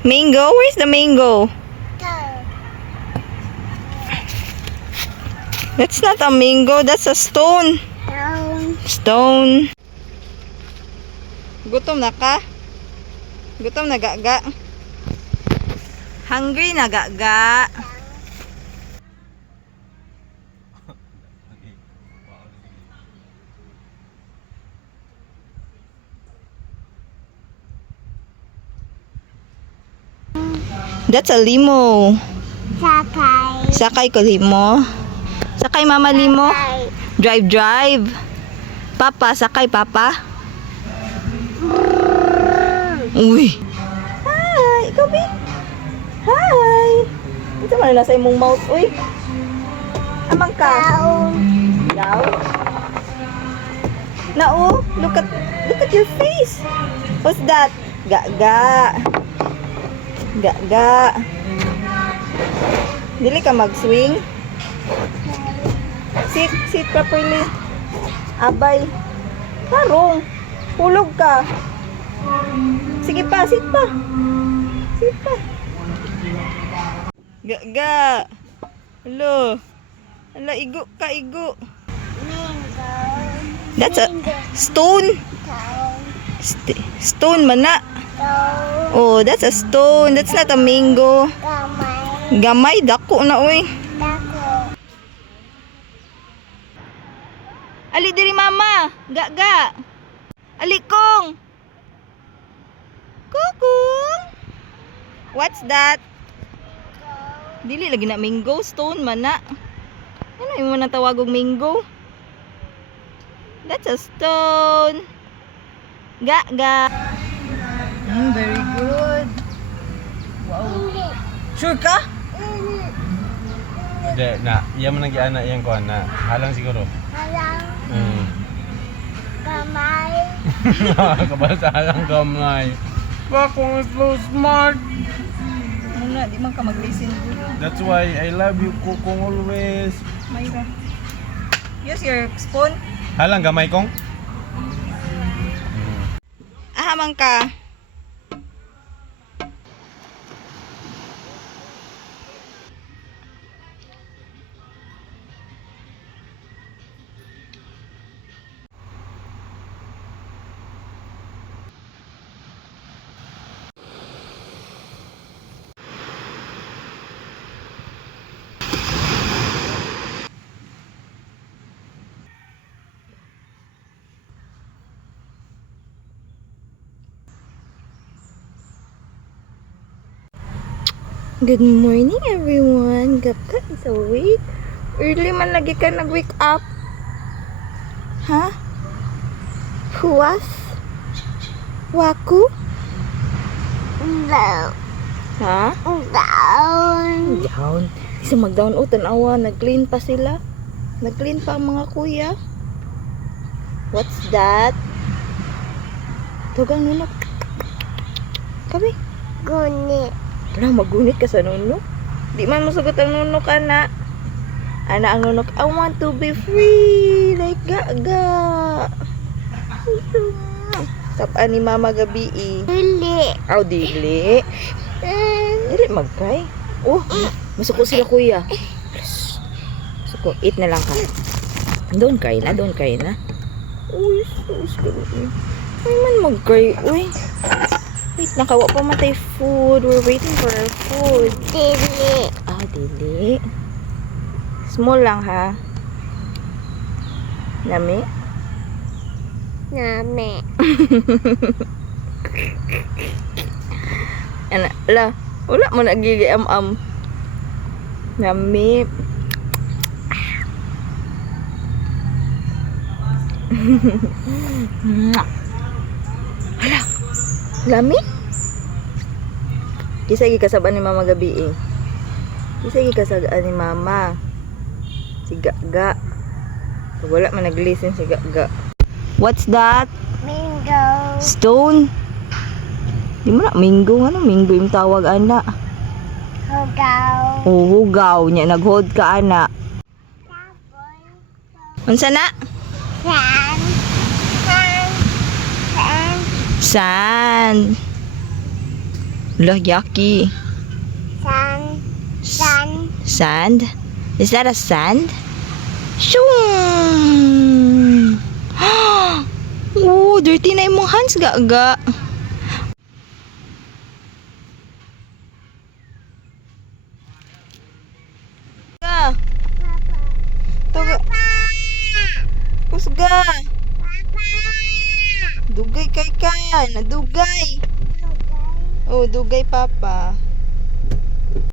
Mango? Where's the mango? That's not a mango, that's a stone. Stone. Gutom na ka? Gutom na gaga? Hungry na gaga? That's a limo. Sakay. Sakay ko limo. Sakay mama limo. Drive, drive. Papa, sakay papa. Uy. Hi, ikaw ba? Hi. Ito man nasa imong mouth, uy. Amang ka. Yaw. Nao, look at your face. What's that? Gaga. Gaga. Dili ka mag-swing. Sit properly. Abay. Tarong. Hulog ka. Sige pa, sit pa. Sit pa. Gaga. Hello. Hala, igo ka, igo. Mango. That's a stone. Stone man na. Oh, that's a stone. That's not a mango. Gamay. Gamay, dako na, uy. Dako. Ali diri mama. Gaga. Ali kong. Kukong. What's that? Dili lagi na mango, stone man na. Ano yung mga tawagong mango? That's a stone. Gaga. Very good. Wow. Sure ka? Hindi, na. Iyan man nag-iana, iyan ko na. Halang siguro. Halang. Gamay. Kabal sa halang gamay. Bakong is so smart. Muna, di man ka mag-listen. That's why I love you, Kukong, always. Mayra. Use your spoon. Halang gamay kong? Ahamang ka. Good morning everyone. Gapka is awake. Early man lagi ka nag-wake up. Ha? Huwas? Waku? Down. Ha? Down. Down. Isa mag-down o tanawa. Nag-clean pa sila. Nag-clean pa ang mga kuya. What's that? Tugang nunok. Kami. Gunit. Wala, magunit ka sa nunok. Di man masugot ang nunok, ana. Ana ang nunok, I want to be free. Like gaga. Sapaan ni mama gabi eh. Dili. Aw, dili. Dili magkay. Oh, masuko sila kuya. Suko, eat na lang ka. Doon kay na. Uy, sus ka. Ay man magkay. Uy. Wait, nakawa pa matay food. We're waiting for our food. Dili. Ah, dili. Small lang ha. Nami? Nami. Ana, la. Wala mo nagigi-am-am. Nami. Hala. Lami? Kisagi kasabaan ni mama gabi eh. Kisagi kasabaan ni mama. Si Gaga. Wala man nag-listen si Gaga. What's that? Mango. Stone? Di mo na, mango. Ano? Mango yung tawag, ana. Hugaw. Oh, hugaw niya. Nag-hold ka, ana. Unsa na? San. San. San. Sand. Lah, yucky. Sun. Sun. Sand? Is that a sand? Shoo! Oh, dirty na imong hands, gaga. Ga. Tuga. Usga. Dugay kay ka. Nadugay. Oh, dugay papa.